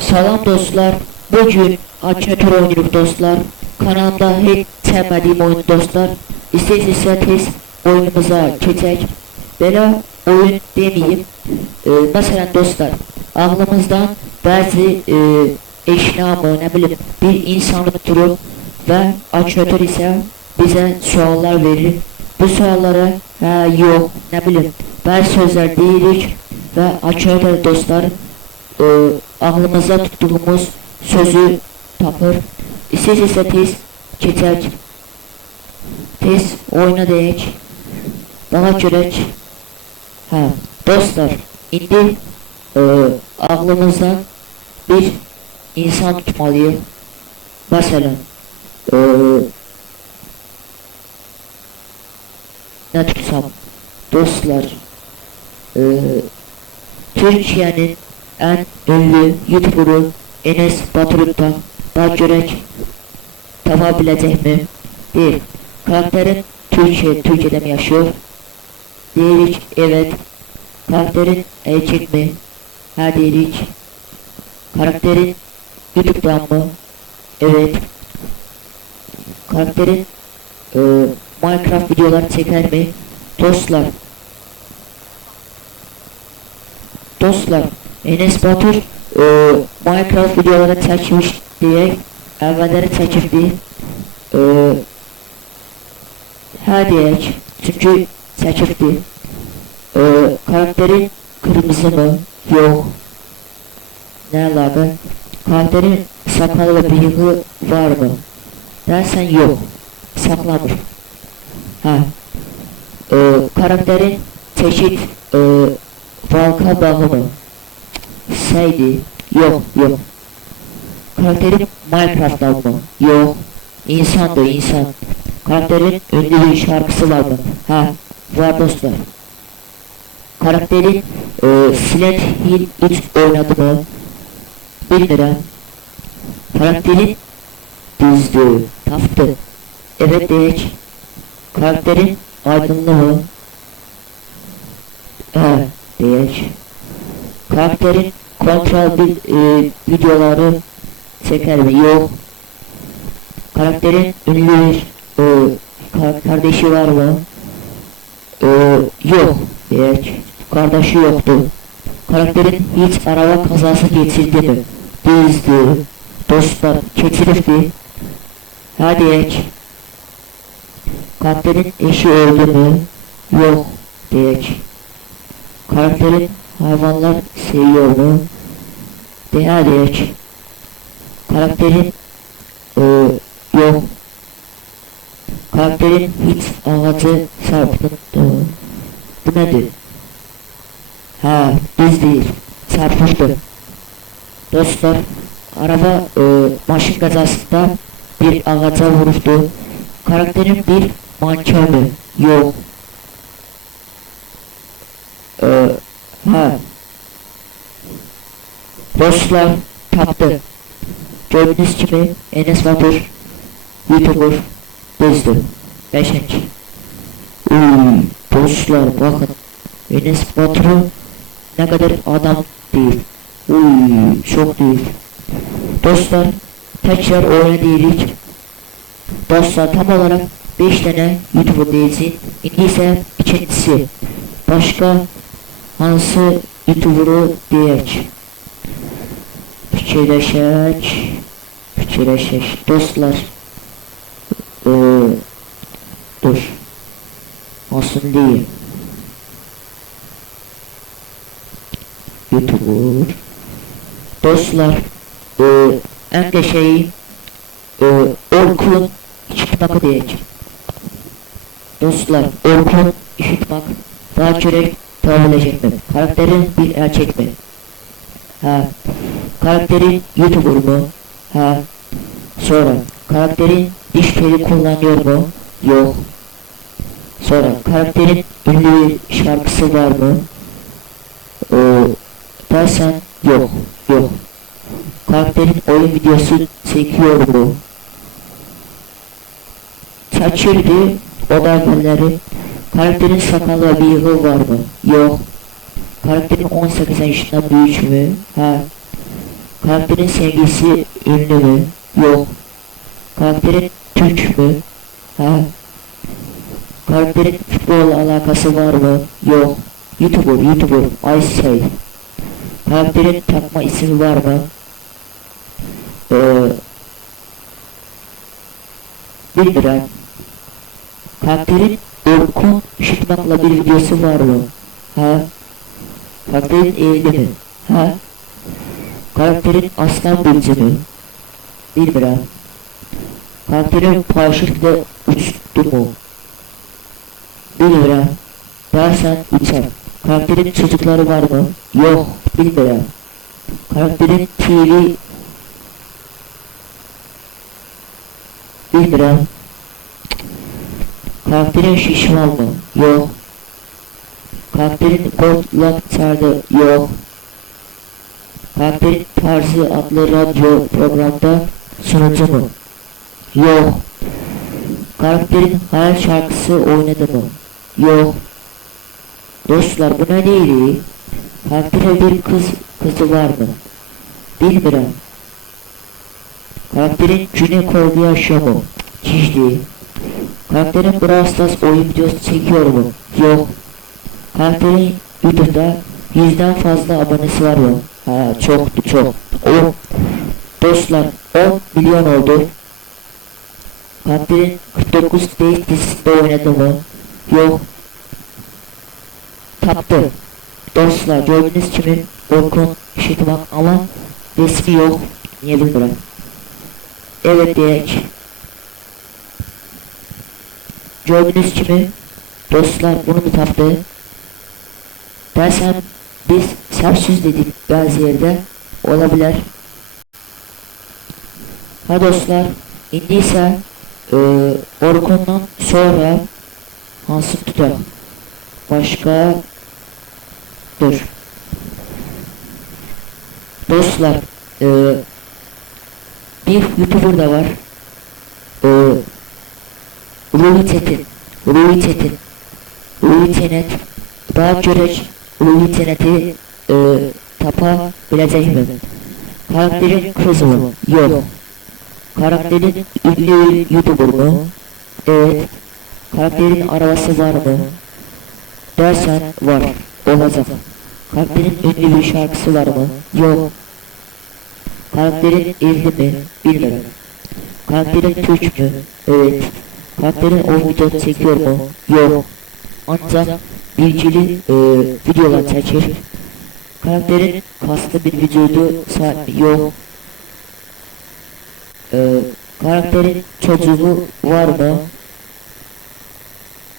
Salam dostlar. Bugün Akinator oynuyoruz dostlar. Kanalımda hiç sevmediğim oyun dostlar. İsterseniz tez oyunumuza geçecek. Böyle oyun demeyeyim. Ee, mesela dostlar aklımızdan bazı e, eşya mı ne bileyim bir insanlık durum ve Akinator ise bize suallar verir. Bu suallara ha yok ne bileyim bazı sözler deyirik ve Akinator dostlar e, aklımızda tuttuğumuz sözü tapır. İstəyirsə tez keçək. Tez oyuna deyək. Daha görək. Hə, dostlar, indi e, ağlımızdan bir insan tutmalıyıq. Məsələn, e, nə tutsam? Dostlar, e, Türkiye'nin en ünlü YouTuber'ı Enes Batur'dan daha görek tapabilecek mi? Bir, karakterin Türkiye, Türkiye'de mi yaşıyor? Deyirik, evet. Karakterin erkek mi? Ha deyirik. Karakterin YouTube'dan mı? Evet. Karakterin e, Minecraft videolar çeker mi? Dostlar, Dostlar, Enes Batur e, Minecraft videoları çekmiş diye evvelleri çekirdi. E, her diyek, çünkü çekirdi. E, karakterin kırmızı mı? Yok. Ne alaka? Karakterin sakalı ve bıyığı var mı? Dersen yok. Saklamır. Ha. E, karakterin çeşit e, Balka bağı mı? Saydı. Yok yok. Karakterin Minecraft'tan mı? Yok. İnsandı insan. Karakterin ünlü bir şarkısı var mı? Ha var dostlar. Karakterin e, Silent Hill 3 oynadı mı? Bilmiyorum. Karakterin düzdü, taftı. Evet diyek. Karakterin aydınlığı? Evet diyek. Karakterin kontrol bir e, videoları çeker mi? Yok. Karakterin ünlü bir e, ka- kardeşi var mı? E, yok diyek. Kardeşi yoktu. Karakterin hiç araba kazası geçirdi mi? Düzdü. Dostlar geçirifti. Ha diyek. Karakterin eşi öldü mü? Yok diyek. Karakterin hayvanlar seviyor mu? Diyek. Karakterin e, yok. Karakterin hiç ağacı çarptı mı? Bu nedir? Ha, düz değil. Çarpıştı. Dostlar, araba e, maşın kazasında bir ağaca vuruştu. Karakterin bir manken mi? Yok. Ee, ha. Dostlar taptı. Gördüğünüz gibi Enes Batur YouTuber düzdü. Beşinci. Uy, dostlar bakın. Enes Batur'u ne kadar adam değil. Uy, çok değil. Dostlar tekrar oyuna değilik. Dostlar tam olarak 5 tane YouTuber değilsin. İndi ise ikincisi. Başka hansı YouTuber'ı diyek? Fikirleşek. Fikirleşek. Dostlar. Ee, dur. Olsun değil. YouTuber. Dostlar. En de şey e, Orkun işitmek diyecek. Dostlar, Orkun işitmek daha gerek tabilecek mi? Karakterin bir erkek mi? Ha. Karakterin YouTuber mu? Ha. Sonra karakterin diş teli kullanıyor mu? Yok. Sonra karakterin ünlü şarkısı var mı? Ee, dersen yok. Yok. Karakterin oyun videosu çekiyor mu? Çekirdi o darbeleri. Karakterin sakalı ve bıyığı var mı? Yok. Karakterin 18 yaşından büyük mü? Ha. Karakterin sevgisi ünlü mü? Yok. Karakterin Türk mü? Ha. Karakterin futbolla alakası var mı? Yok. YouTuber, YouTuber, I say. Karakterin takma ismi var mı? Ee, bilmiyorum. Karakterin Orkun Işıtmak'la bir videosu var mı? Ha? Karakterin eğildi mi? Ha? Karakterin aslan burcu mu? Bilmiyorum. Karakterin paraşütle uçtu mu? Bilmiyorum. Dersen uçar. Karakterin çocukları var mı? Yok. Bilmiyorum. Karakterin TV Bilmiyorum. Karakterin şişman? Yok. Karakterin gold lock çağırdı? Yok. Karakterin tarzı adlı radyo programda sunucu mu? Yok. Karakterin hayal şarkısı oynadı mı? Yok. Dostlar bu ne değil? Karaktere bir kız kızı var mı? Bilmiyorum. Karakterin Cüneyt Korgu yaşıyor mu? Çişti. Karakterin Brawl oyun videosu çekiyor mu? Yok. Karakterin YouTube'da yüzden fazla abonesi var mı? Ha çoktu çok. O dostlar 10 milyon oldu. Karakterin 49 Days dizisinde oynadı mı? Yok. Taptı. Dostlar gördüğünüz kimin Orkun Işıtmak ama resmi yok. Niye bilmiyorum. Evet diyerek. Gördüğünüz kimi dostlar bunu mu taptı? Dersen biz sapsüz dedik bazı yerde olabilir. Ha dostlar indiyse e, Orkun'dan sonra Hansık tutar. Başka dur. Dostlar e, bir YouTuber da var. E, Ruhi Tetin. Ruhi Tetin. Ruhi Tenet. Daha görek Ruhi Tenet'i e, tapa bilecek mi? Karakterin kızı mı? Yok. Karakterin ünlü YouTuber mu? Evet. Karakterin arabası var mı? Dersen var. Olacak. Karakterin ünlü bir şarkısı var mı? Yok. Karakterin evli mi? Bilmiyorum. Karakterin Türk mü? Evet. Karakterin o video çekiyor mu? Yok. Ancak bilgili e, videolar çekir. Karakterin kaslı bir vücudu yok. E, karakterin çocuğu var mı?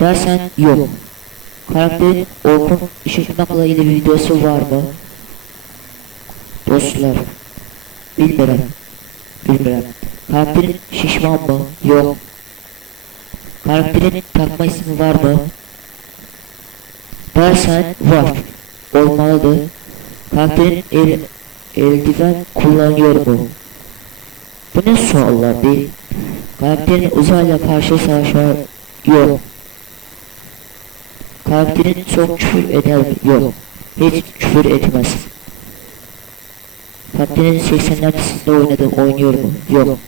Dersen yok. Karakterin Orkun Işıtmak'la ilgili videosu var mı? Dostlar. Bilmiyorum. Bilmiyorum. Karakterin şişman mı? Yok. Karakterin takma ismi var mı? Dersen var. Olmalıdır. Karakterin el, eldiven kullanıyor mu? Bu ne sorular değil? Karakterin uzayla karşı savaşa yok. Karakterin çok küfür eder? Yok. Hiç küfür etmez. Karakterin 80'ler dizisinde oynadı, oynuyor mu? Yok.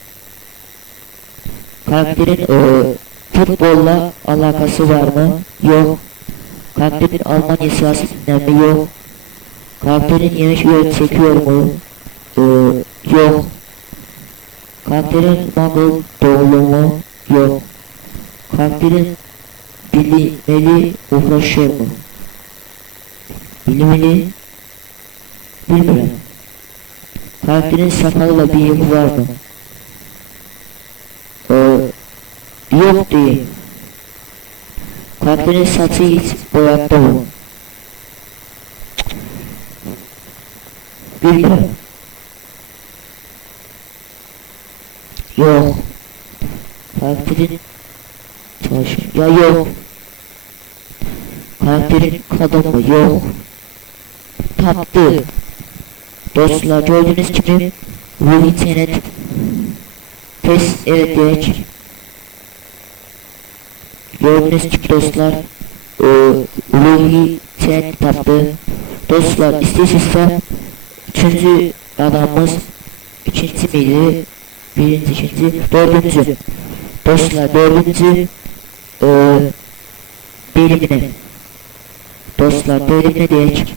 Karakterin e, futbolla alakası var mı? Yok. Karakterin Almanya siyasetinden mi? Yok. Karakterin yemek yol çekiyor mu? E, yok. Karakterin Mongol doğulu mu? Yok. Karakterin bilimeli uğraşıyor mu? Bilimeli bilmiyorum. Karakterin sakalıyla bir ilgi var mı? Ee, yok. Karakterin saçı hiç boyattı mı? Bilmiyorum. Yok. Karakterin çalışıyor. Ya yok. Karakterin kadın mı? Yok. Taptı. Dostlar gördüğünüz gibi bu internet test direkt gördüğünüz gibi dostlar e, Ruhi internet taptı. Dostlar istiyorsa üçüncü adamımız ikinci miydi? Birinci, ikinci, dördüncü. Dostlar dördüncü e. Dostlar bölümüne diyecek.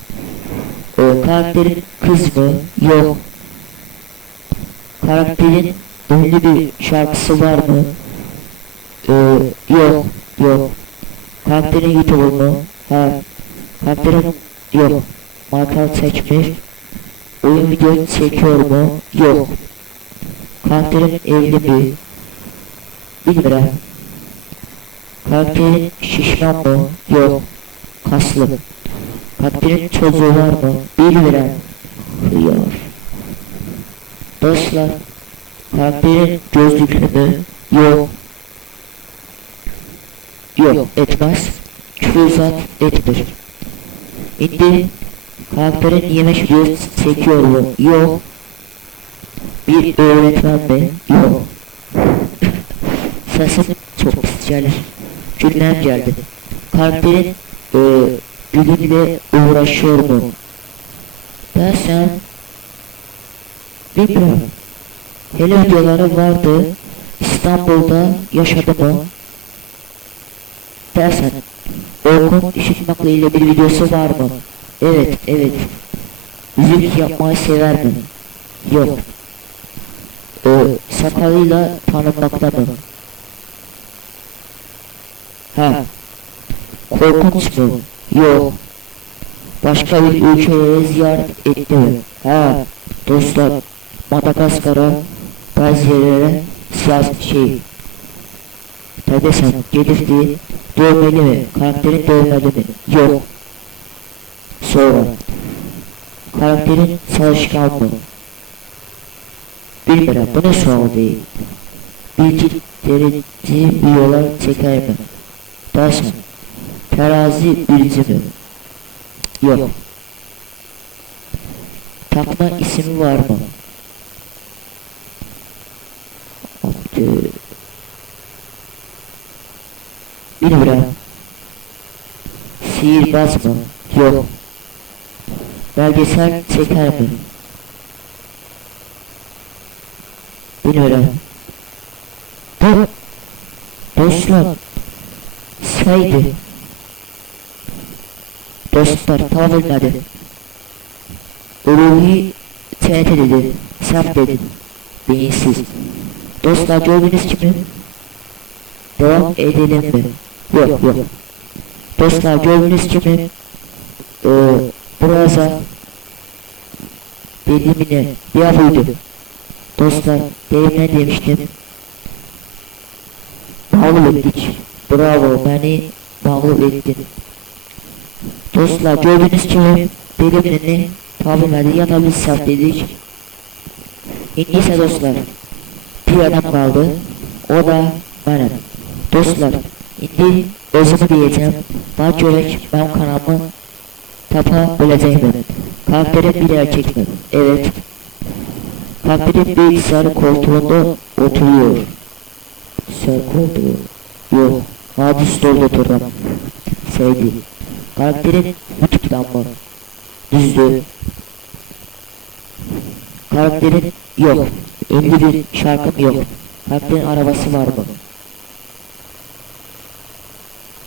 E, karakterin kız mı? Yok. Karakterin ünlü bir şarkısı var mı? E, yok. Yok. Karakterin YouTuber mu? Ha. Karakterin yok. Minecraft seçmiş. Oyun video çekiyor mu? Yok. Karakterin evli mi? Bilmiyorum. Karakterin şişman mı? Yok. Kaslı. Karakterin çocuğu var mı? Bilmiyorum. Hıyar. Dostlar. Karakterin gözlüklü mü? Yok. Yok etmez. Küfürzat etmir. Şimdi karakterin yemek videosu çekiyor mu? Yok. Bir öğretmen mi? Yok. Sesim çok pis gelir. Gülmem geldi. Karakterin e, bilimle uğraşıyor mu? Dersen bilmiyorum. Hele videoları vardı. İstanbul'da yaşadı mı? Dersen Orkun işitmakla ile bir videosu var mı? Evet, evet. Müzik yapmayı sever mi? Yok. Ee, sakalıyla tanınmakta? Ha. Korkunç mu? Yok. Başka bir ülkeye ziyaret etti mi? Ha. Dostlar, Madagaskar'a, bazı yerlere siyasi şey. Sen gelirdi, dövmeli mi? Karakterin dövmeli mi? Yok. Sonra. Karakterin çalışkan mı? Bilmiyorum, bu ne soru değil. Bildikleri videolar çeker mi? Dersen, terazi bilgi mi? Yok. Takma ismi var mı? Abdü... Bilmiyorum. Sihirbaz mı? Yok. Belgesel çeker mi? Bilmiyorum. Bu dostlar saydı. Dostlar tavırladı. Ruhi TNT dedi. Saf dedi. Beyinsiz. Dostlar gördünüz gibi devam edelim mi? Yok yok. Dostlar gördüğünüz gibi e, dediğimine bir buydu. Dostlar demin ne demiştim? Mağlup ettik. Bravo beni mağlup ettin. Dostlar gördüğünüz gibi delimini tabi ya da biz saf dedik. Şimdi ise dostlar bir adam kaldı. O da benim. Dostlar Şimdi özümü diyeceğim. Daha görek ben kanalımı tapa öleceğim. Karakterim bir erkek mi? Evet. Karakterim bilgisayar koltuğunda oturuyor. Sen koltuğu. Yok. Hadi stolda oturan. Sevdi. Karakterin YouTube'dan mı? Düzdü. Karakterin yok. Ünlü bir şarkım yok. Karakterin arabası var mı?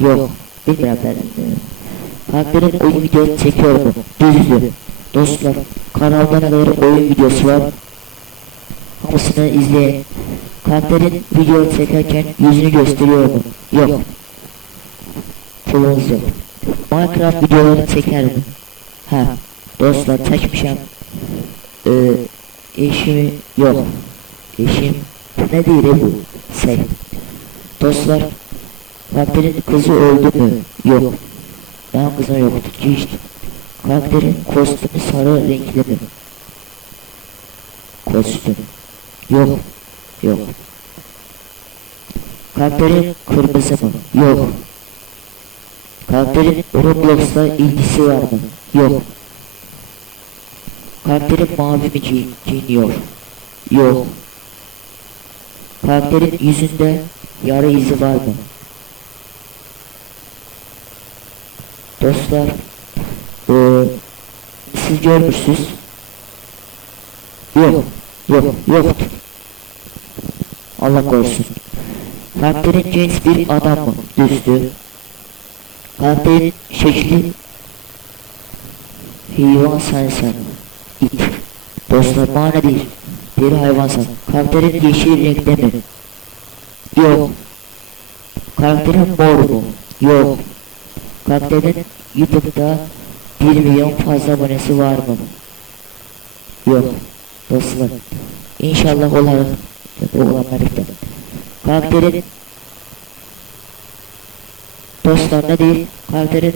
Yok. Bilmiyorum ben. Karakterin oyun videosu çekiyor mu? Düzdü. Dostlar kanalda ne kadar oyun videosu var. Hamısını izleyin. Karakterin video çekerken yüzünü gösteriyor mu? Yok. Pulunuz yok. Minecraft videoları çeker mi? Ha. Dostlar çekmişim. Ee, eşim yok. Eşim ne değil bu? Şey. Dostlar Karakterin kızı öldü mü? Yok. Ben kızım yoktu işte. Karakterin kostümü sarı renkli mi? Kostüm. Yok. Yok. Karakterin kırmızı mı? Yok. Karakterin Roblox'la ilgisi var mı? Yok. Karakterin mavi mi giy giyiniyor? Yok. Karakterin yüzünde yara izi var mı? Dostlar, e, siz görmüşsünüz. Yok. Yok. Yok. Allah korusun. Karakterin cins bir adam mı? Düzdü. Karakterin şekli hayvan sensen. İt. Dostlar bana değil. Bir hayvansan. Karakterin yeşil renkte mi? Yok. Karakterin mor mu? Yok. Karakterin YouTube'da 1 milyon fazla abonesi var mı? Yok. Dostlar. İnşallah da olanlar da. Karakterin dostlarına değil, karakterin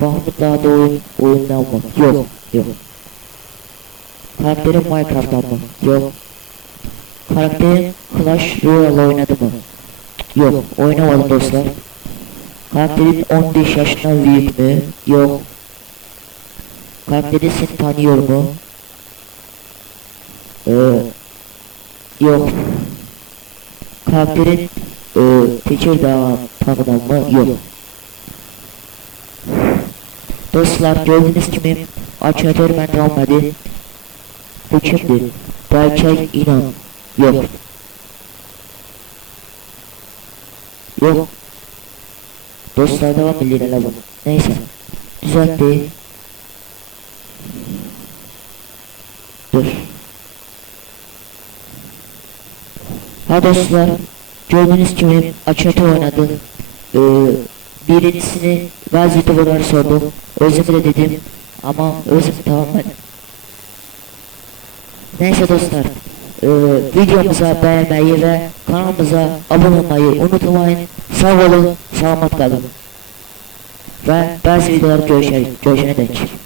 Mahmut Dağ'da oyun, oyundan mı? Yok. Yok. Karakterin Minecraft'tan mı? Yok. Karakterin Clash Royale oynadı mı? Yok. Oynamadım dostlar. Karakterin 15 yaşından büyük mü? Yok. Karakteri seni tanıyor mu? Ee, yok. Karakterin e, Tekirdağ tanıdan mı? Yok. Dostlar gördüğünüz gibi açıkçası ben tamamladı. Bu kimdir? Berkay İnan. Yok. Yok. Dostlar devam edelim bu. Neyse. Düzeltti. Dur. Ha dostlar. Gördüğünüz gibi açıkçası oynadı. Ee, birincisini bazı youtuberlar sordu. Özür de dedim. Ama özür tamamen. Neyse dostlar. Ee, videomuza beğenmeyi ve kanalımıza abone olmayı unutmayın. Sağ olun, selamat kalın. Ve bazı videolar görüşelim. Görüşene dek.